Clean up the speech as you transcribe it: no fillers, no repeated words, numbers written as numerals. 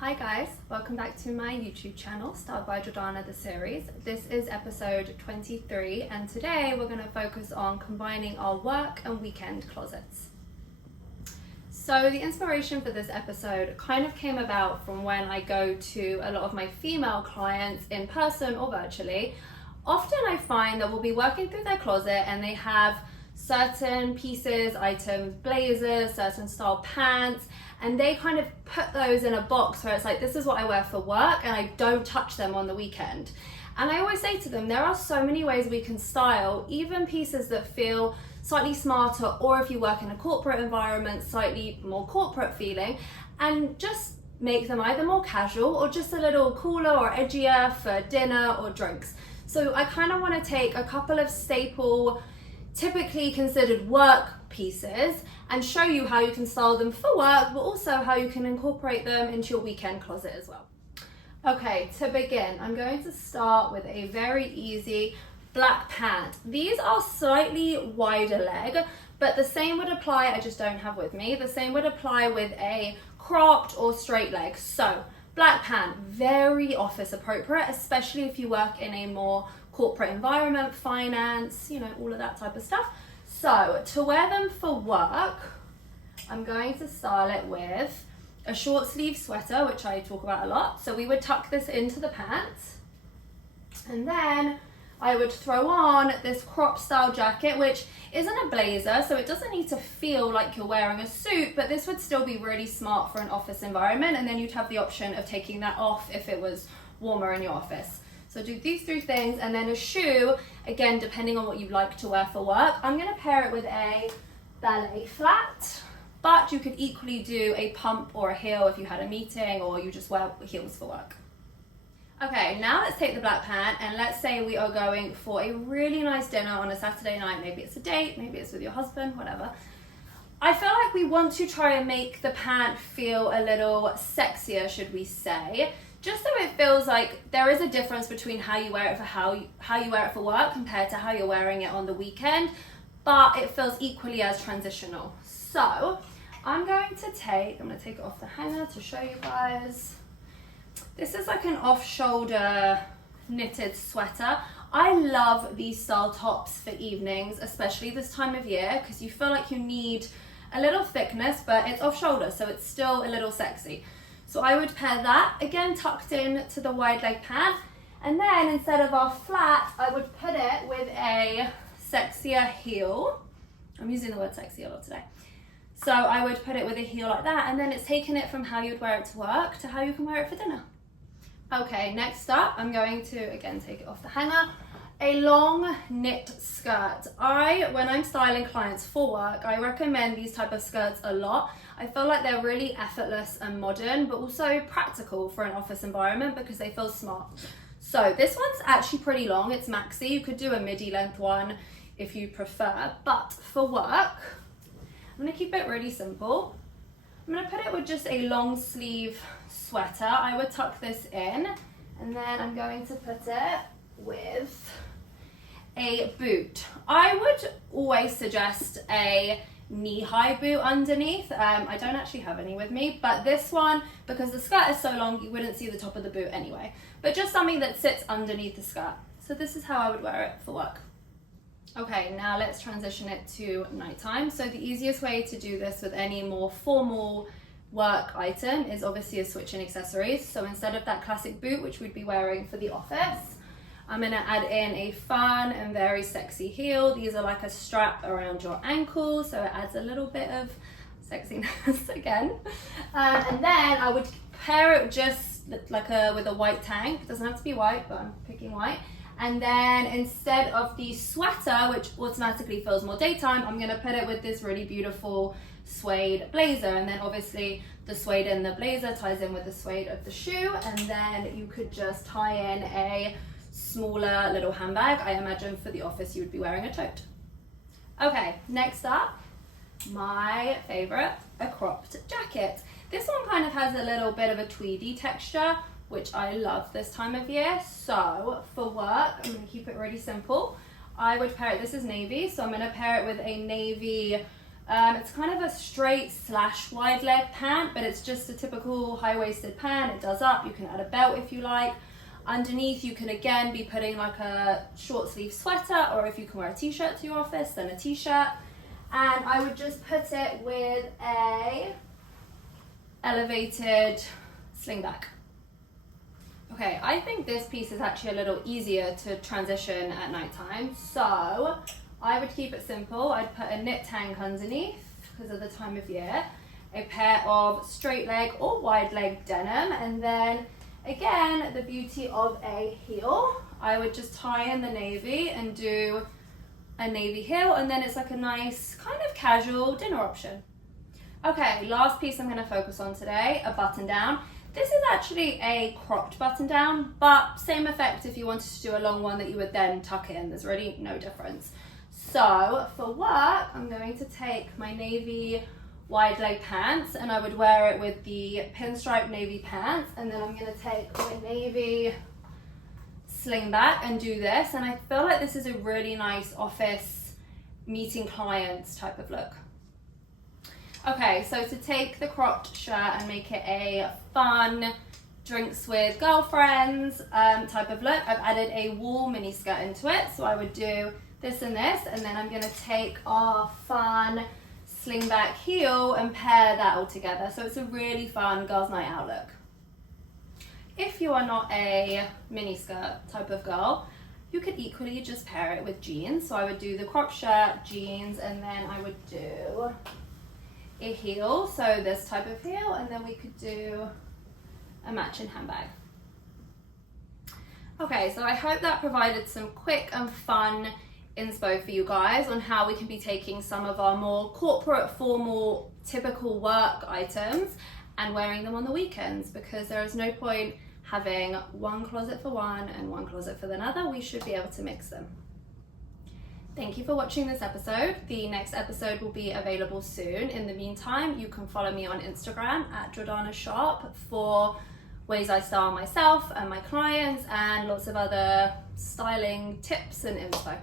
Hi guys, welcome back to my YouTube channel, Styledbyjordanna the series. This is episode 23 and today we're going to focus on combining our work and weekend closets. So the inspiration for this episode kind of came about from when I go to a lot of my female clients in person or virtually. Often I find that we'll be working through their closet and they have certain pieces, items, blazers, certain style pants, and they kind of put those in a box where it's like, this is what I wear for work and I don't touch them on the weekend. And I always say to them, there are so many ways we can style, even pieces that feel slightly smarter, or if you work in a corporate environment, slightly more corporate feeling, and just make them either more casual or just a little cooler or edgier for dinner or drinks. So I kind of want to take a couple of staple, typically considered work pieces and show you how you can style them for work, but also how you can incorporate them into your weekend closet as well. Okay, to begin, I'm going to start with a very easy black pant. These are slightly wider leg, but the same would apply, I just don't have with me, the same would apply with a cropped or straight leg. So black pant, very office appropriate, especially if you work in a more corporate environment, finance, all of that type of stuff. So to wear them for work, I'm going to style it with a short sleeve sweater, which I talk about a lot. So we would tuck this into the pants, and then I would throw on this crop style jacket, which isn't a blazer, so it doesn't need to feel like you're wearing a suit, but this would still be really smart for an office environment, and then you'd have the option of taking that off if it was warmer in your office. So do these three things, and then a shoe, again, depending on what you like to wear for work. I'm gonna pair it with a ballet flat, but you could equally do a pump or a heel if you had a meeting or you just wear heels for work. Okay, now let's take the black pant and let's say we are going for a really nice dinner on a Saturday night. Maybe it's a date, maybe it's with your husband, whatever. I feel like we want to try and make the pant feel a little sexier, should we say, just so it feels like there is a difference between how you wear it for how you wear it for work compared to how you're wearing it on the weekend, but it feels equally as transitional. So I'm going to take it off the hanger to show you guys. This is like an off-shoulder knitted sweater. I love these style tops for evenings, especially this time of year, because you feel like you need a little thickness, but it's off-shoulder, so it's still a little sexy. So I would pair that, again tucked in to the wide leg pant, and then instead of our flat, I would put it with a sexier heel. I'm using the word sexy a lot today. So I would put it with a heel like that, and then it's taking it from how you'd wear it to work to how you can wear it for dinner. Okay, next up, I'm going to, again, take it off the hanger, a long knit skirt. When I'm styling clients for work, I recommend these type of skirts a lot. I feel like they're really effortless and modern, but also practical for an office environment because they feel smart. So this one's actually pretty long, it's maxi. You could do a midi length one if you prefer, but for work, I'm gonna keep it really simple. I'm gonna put it with just a long sleeve sweater. I would tuck this in, and then I'm going to put it with a boot. I would always suggest a knee-high boot underneath. I don't actually have any with me, but this one, because the skirt is so long, you wouldn't see the top of the boot anyway, but just something that sits underneath the skirt. So this is how I would wear it for work. Okay, now let's transition it to nighttime. So the easiest way to do this with any more formal work item is obviously a switch in accessories. So instead of that classic boot, which we'd be wearing for the office, I'm gonna add in a fun and very sexy heel. These are like a strap around your ankle, so it adds a little bit of sexiness again. And then I would pair it just like with a white tank. It doesn't have to be white, but I'm picking white. And then instead of the sweater, which automatically feels more daytime, I'm gonna put it with this really beautiful suede blazer. And then obviously the suede in the blazer ties in with the suede of the shoe. And then you could just tie in a smaller little handbag. I imagine for the office you would be wearing a tote. Okay, next up, my favorite, a cropped jacket. This one kind of has a little bit of a tweedy texture, which I love this time of year. So for work, I'm gonna keep it really simple. I would pair it, this is navy, so I'm gonna pair it with a navy It's kind of a straight / wide leg pant, but it's just a typical high-waisted pant. It does up, you can add a belt if you like. Underneath you can again be putting like a short sleeve sweater, or if you can wear a t-shirt to your office, then a t-shirt. And I would just put it with a elevated slingback. Okay, I think this piece is actually a little easier to transition at nighttime, so I would keep it simple. I'd put a knit tank underneath because of the time of year, a pair of straight leg or wide leg denim, and then again, the beauty of a heel. I would just tie in the navy and do a navy heel, and then it's like a nice kind of casual dinner option. Okay, last piece I'm going to focus on today, a button down. This is actually a cropped button down, but same effect if you wanted to do a long one that you would then tuck in. There's really no difference. So for work, I'm going to take my navy wide leg pants and I would wear it with the pinstripe navy pants, and then I'm going to take my navy slingback and do this, and I feel like this is a really nice office meeting clients type of look. Okay, so to take the cropped shirt and make it a fun drinks with girlfriends type of look, I've added a wool mini skirt into it. So I would do this and this, and then I'm going to take our fun slingback heel and pair that all together. So it's a really fun girls' night out look. If you are not a mini skirt type of girl, you could equally just pair it with jeans. So I would do the crop shirt, jeans, and then I would do a heel, so this type of heel, and then we could do a matching handbag. Okay, so I hope that provided some quick and fun inspo for you guys on how we can be taking some of our more corporate, formal, typical work items and wearing them on the weekends, because there is no point having one closet for one and one closet for another. We should be able to mix them. Thank you for watching this episode. The next episode will be available soon. In the meantime, you can follow me on Instagram at Jordana Shop for ways I style myself and my clients and lots of other styling tips and info.